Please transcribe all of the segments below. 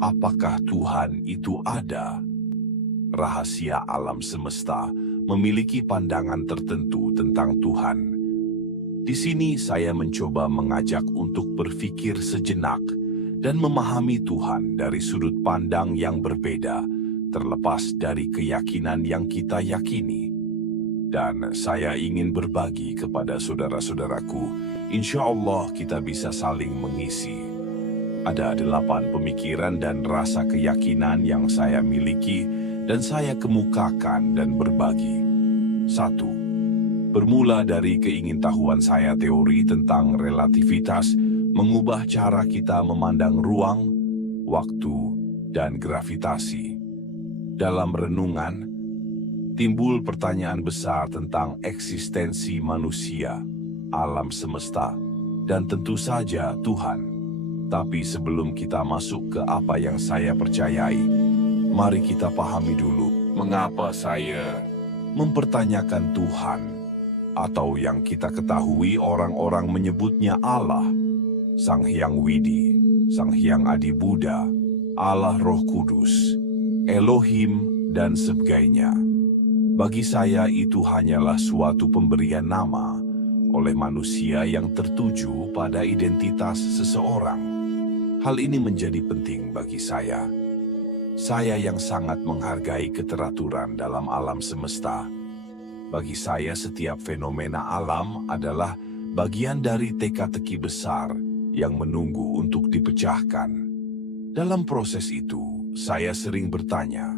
apakah Tuhan itu ada? Rahasia alam semesta memiliki pandangan tertentu tentang Tuhan. Di sini saya mencoba mengajak untuk berpikir sejenak dan memahami Tuhan dari sudut pandang yang berbeda, terlepas dari keyakinan yang kita yakini. Dan saya ingin berbagi kepada saudara-saudaraku, insya Allah kita bisa saling mengisi. Ada 8 pemikiran dan rasa keyakinan yang saya miliki dan saya kemukakan dan berbagi. 1. Bermula dari keingintahuan saya teori tentang relativitas mengubah cara kita memandang ruang, waktu, dan gravitasi. Dalam renungan, timbul pertanyaan besar tentang eksistensi manusia, alam semesta, dan tentu saja Tuhan. Tapi sebelum kita masuk ke apa yang saya percayai, mari kita pahami dulu mengapa saya mempertanyakan Tuhan, atau yang kita ketahui orang-orang menyebutnya Allah, Sang Hyang Widi, Sang Hyang Adi Buddha, Allah Roh Kudus, Elohim, dan sebagainya. Bagi saya itu hanyalah suatu pemberian nama oleh manusia yang tertuju pada identitas seseorang. Hal ini menjadi penting bagi saya. Saya yang sangat menghargai keteraturan dalam alam semesta. Bagi saya setiap fenomena alam adalah bagian dari teka-teki besar yang menunggu untuk dipecahkan. Dalam proses itu, saya sering bertanya,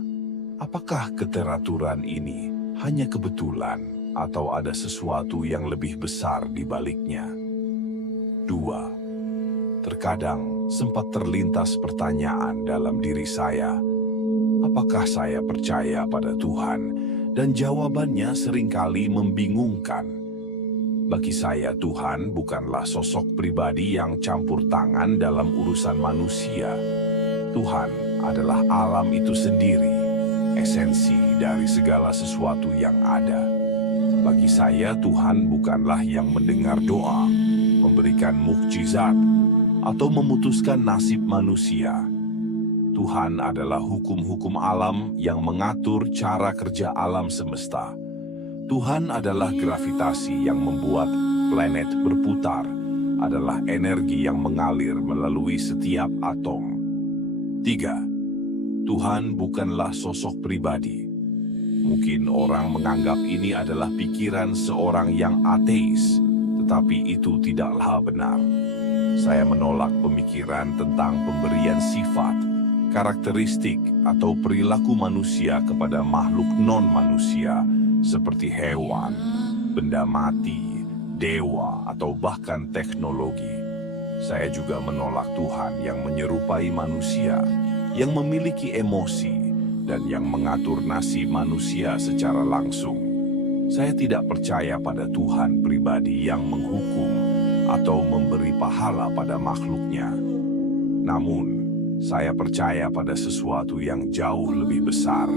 apakah keteraturan ini hanya kebetulan atau ada sesuatu yang lebih besar di baliknya? 2. Terkadang sempat terlintas pertanyaan dalam diri saya, apakah saya percaya pada Tuhan? Dan jawabannya seringkali membingungkan. Bagi saya Tuhan bukanlah sosok pribadi yang campur tangan dalam urusan manusia. Tuhan adalah alam itu sendiri, esensi dari segala sesuatu yang ada. Bagi saya Tuhan bukanlah yang mendengar doa, memberikan mukjizat, atau memutuskan nasib manusia. Tuhan adalah hukum-hukum alam yang mengatur cara kerja alam semesta. Tuhan adalah gravitasi yang membuat planet berputar, adalah energi yang mengalir melalui setiap atom. 3. Tuhan bukanlah sosok pribadi. Mungkin orang menganggap ini adalah pikiran seorang yang ateis, tetapi itu tidaklah benar. Saya menolak pemikiran tentang pemberian sifat, karakteristik, atau perilaku manusia kepada makhluk non-manusia seperti hewan, benda mati, dewa, atau bahkan teknologi. Saya juga menolak Tuhan yang menyerupai manusia, yang memiliki emosi, dan yang mengatur nasib manusia secara langsung. Saya tidak percaya pada Tuhan pribadi yang menghukum atau memberi pahala pada makhluknya. Namun, saya percaya pada sesuatu yang jauh lebih besar,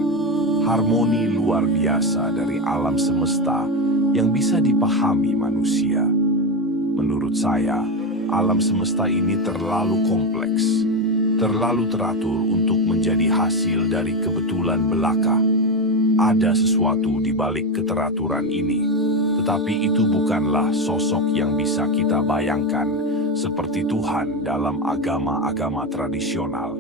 harmoni luar biasa dari alam semesta yang bisa dipahami manusia. Menurut saya, alam semesta ini terlalu kompleks, terlalu teratur untuk menjadi hasil dari kebetulan belaka. Ada sesuatu di balik keteraturan ini, tetapi itu bukanlah sosok yang bisa kita bayangkan seperti Tuhan dalam agama-agama tradisional.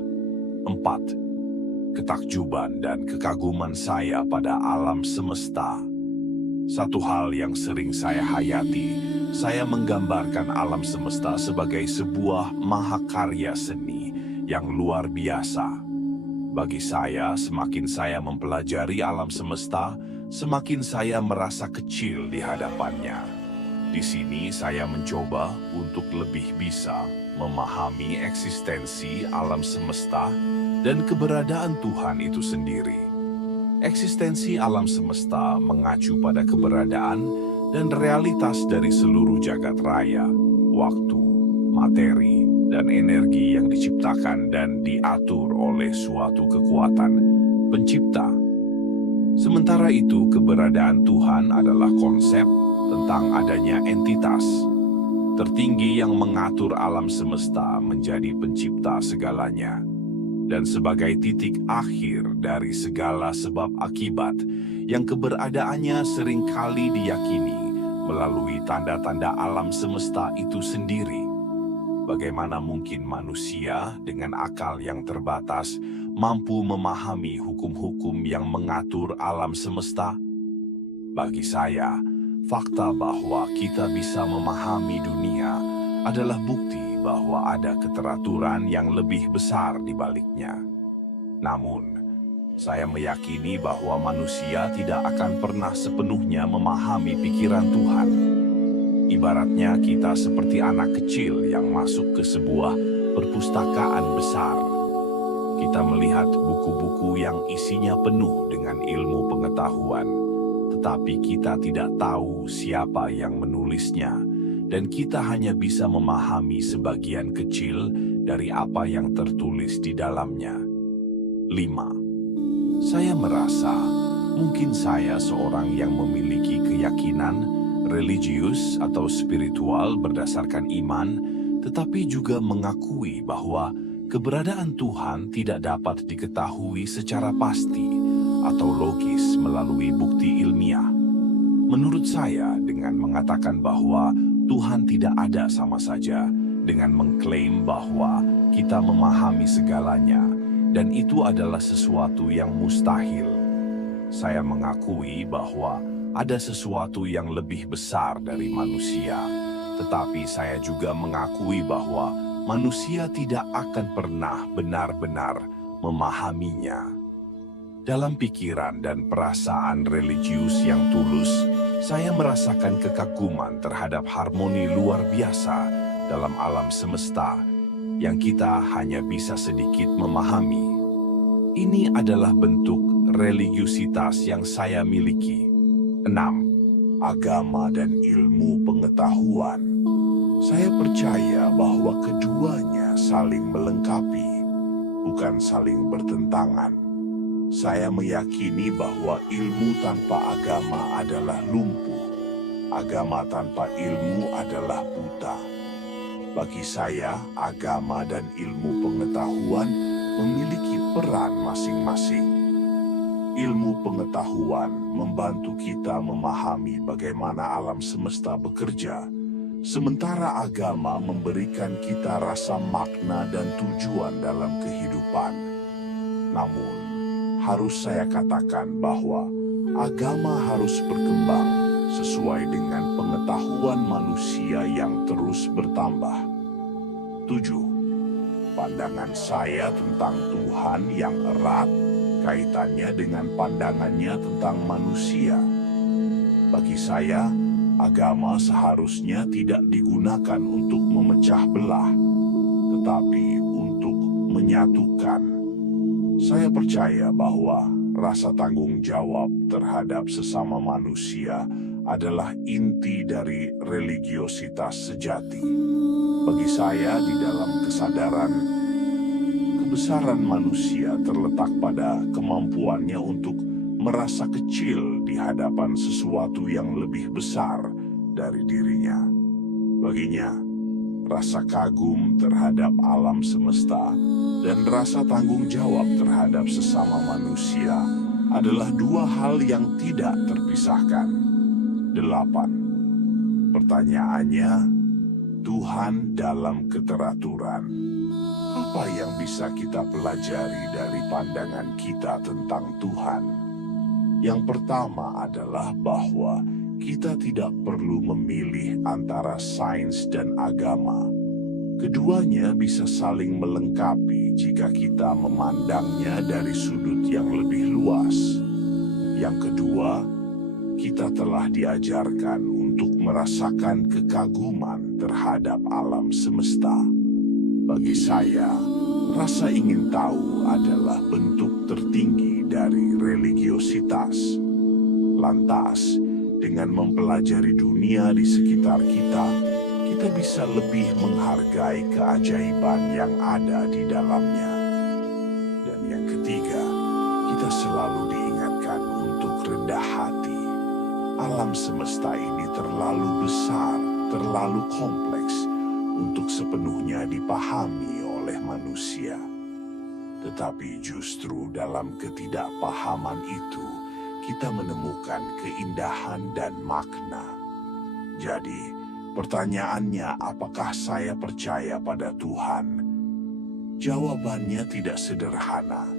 4. Ketakjuban dan kekaguman saya pada alam semesta. Satu hal yang sering saya hayati, saya menggambarkan alam semesta sebagai sebuah mahakarya seni yang luar biasa. Bagi saya, semakin saya mempelajari alam semesta, semakin saya merasa kecil di hadapannya. Di sini saya mencoba untuk lebih bisa memahami eksistensi alam semesta dan keberadaan Tuhan itu sendiri. Eksistensi alam semesta mengacu pada keberadaan dan realitas dari seluruh jagat raya, waktu, materi, dan energi yang diciptakan dan diatur oleh suatu kekuatan pencipta. Sementara itu, keberadaan Tuhan adalah konsep tentang adanya entitas tertinggi yang mengatur alam semesta menjadi pencipta segalanya. dan sebagai titik akhir dari segala sebab akibat yang keberadaannya seringkali diyakini melalui tanda-tanda alam semesta itu sendiri. Bagaimana mungkin manusia dengan akal yang terbatas mampu memahami hukum-hukum yang mengatur alam semesta? Bagi saya, fakta bahwa kita bisa memahami dunia adalah bukti bahwa ada keteraturan yang lebih besar di baliknya. Namun, saya meyakini bahwa manusia tidak akan pernah sepenuhnya memahami pikiran Tuhan. Ibaratnya kita seperti anak kecil yang masuk ke sebuah perpustakaan besar. Kita melihat buku-buku yang isinya penuh dengan ilmu pengetahuan, tetapi kita tidak tahu siapa yang menulisnya, dan kita hanya bisa memahami sebagian kecil dari apa yang tertulis di dalamnya. 5. Saya merasa mungkin saya seorang yang memiliki keyakinan religius atau spiritual berdasarkan iman, tetapi juga mengakui bahwa keberadaan Tuhan tidak dapat diketahui secara pasti atau logis melalui bukti ilmiah. Menurut saya, dengan mengatakan bahwa Tuhan tidak ada sama saja dengan mengklaim bahwa kita memahami segalanya, dan itu adalah sesuatu yang mustahil. Saya mengakui bahwa ada sesuatu yang lebih besar dari manusia, tetapi saya juga mengakui bahwa manusia tidak akan pernah benar-benar memahaminya. Dalam pikiran dan perasaan religius yang tulus, saya merasakan kekaguman terhadap harmoni luar biasa dalam alam semesta yang kita hanya bisa sedikit memahami. Ini adalah bentuk religiusitas yang saya miliki. 6. Agama dan ilmu pengetahuan. Saya percaya bahwa keduanya saling melengkapi, bukan saling bertentangan. Saya meyakini bahwa ilmu tanpa agama adalah lumpuh. Agama tanpa ilmu adalah buta. Bagi saya, agama dan ilmu pengetahuan memiliki peran masing-masing. Ilmu pengetahuan membantu kita memahami bagaimana alam semesta bekerja, sementara agama memberikan kita rasa makna dan tujuan dalam kehidupan. Namun, harus saya katakan bahwa agama harus berkembang sesuai dengan pengetahuan manusia yang terus bertambah. 7. Pandangan saya tentang Tuhan yang erat kaitannya dengan pandangannya tentang manusia. Bagi saya, agama seharusnya tidak digunakan untuk memecah belah, tetapi untuk menyatukan. Saya percaya bahwa rasa tanggung jawab terhadap sesama manusia adalah inti dari religiositas sejati. Bagi saya, di dalam kesadaran kebesaran manusia terletak pada kemampuannya untuk merasa kecil di hadapan sesuatu yang lebih besar dari dirinya. Baginya, rasa kagum terhadap alam semesta dan rasa tanggung jawab terhadap sesama manusia adalah dua hal yang tidak terpisahkan. 8. Pertanyaannya, Tuhan dalam keteraturan. Apa yang bisa kita pelajari dari pandangan kita tentang Tuhan? Yang pertama adalah bahwa kita tidak perlu memilih antara sains dan agama. Keduanya bisa saling melengkapi jika kita memandangnya dari sudut yang lebih luas. Yang kedua, kita telah diajarkan untuk merasakan kekaguman terhadap alam semesta. Bagi saya, rasa ingin tahu adalah bentuk tertinggi dari religiositas. Lantas, dengan mempelajari dunia di sekitar kita, kita bisa lebih menghargai keajaiban yang ada di dalamnya. Dan yang ketiga, kita selalu diingatkan untuk rendah hati. Alam semesta ini terlalu besar, terlalu kompleks untuk sepenuhnya dipahami oleh manusia. Tetapi justru dalam ketidakpahaman itu, kita menemukan keindahan dan makna. Jadi, pertanyaannya, apakah saya percaya pada Tuhan? Jawabannya tidak sederhana.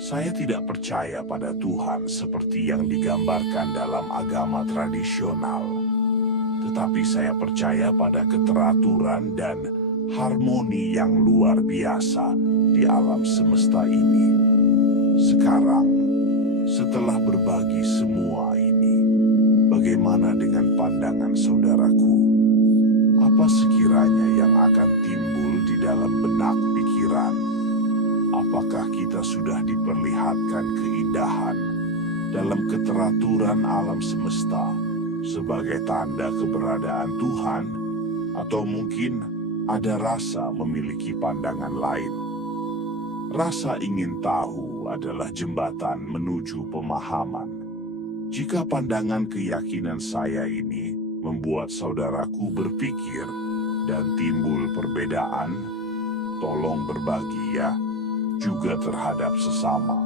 Saya tidak percaya pada Tuhan seperti yang digambarkan dalam agama tradisional. Tetapi saya percaya pada keteraturan dan harmoni yang luar biasa di alam semesta ini. Sekarang, setelah berbagi semua ini, bagaimana dengan pandangan saudaraku? Apa sekiranya yang akan timbul di dalam benak pikiran? Apakah kita sudah diperlihatkan keindahan dalam keteraturan alam semesta sebagai tanda keberadaan Tuhan? Atau mungkin ada rasa memiliki pandangan lain? Rasa ingin tahu adalah jembatan menuju pemahaman. Jika pandangan keyakinan saya ini membuat saudaraku berpikir dan timbul perbedaan, tolong berbagi ya, juga terhadap sesama,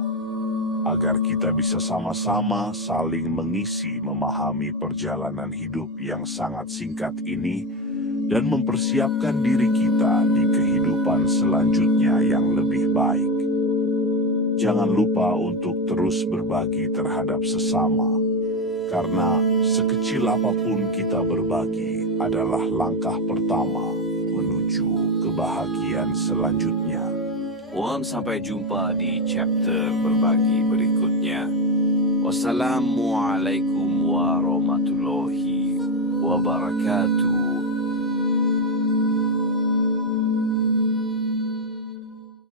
agar kita bisa sama-sama saling mengisi memahami perjalanan hidup yang sangat singkat ini dan mempersiapkan diri kita di kehidupan selanjutnya yang lebih baik. Jangan lupa untuk terus berbagi terhadap sesama, karena sekecil apapun kita berbagi adalah langkah pertama menuju kebahagiaan selanjutnya. Sampai jumpa di chapter berbagi berikutnya. Wassalamualaikum warahmatullahi wabarakatuh.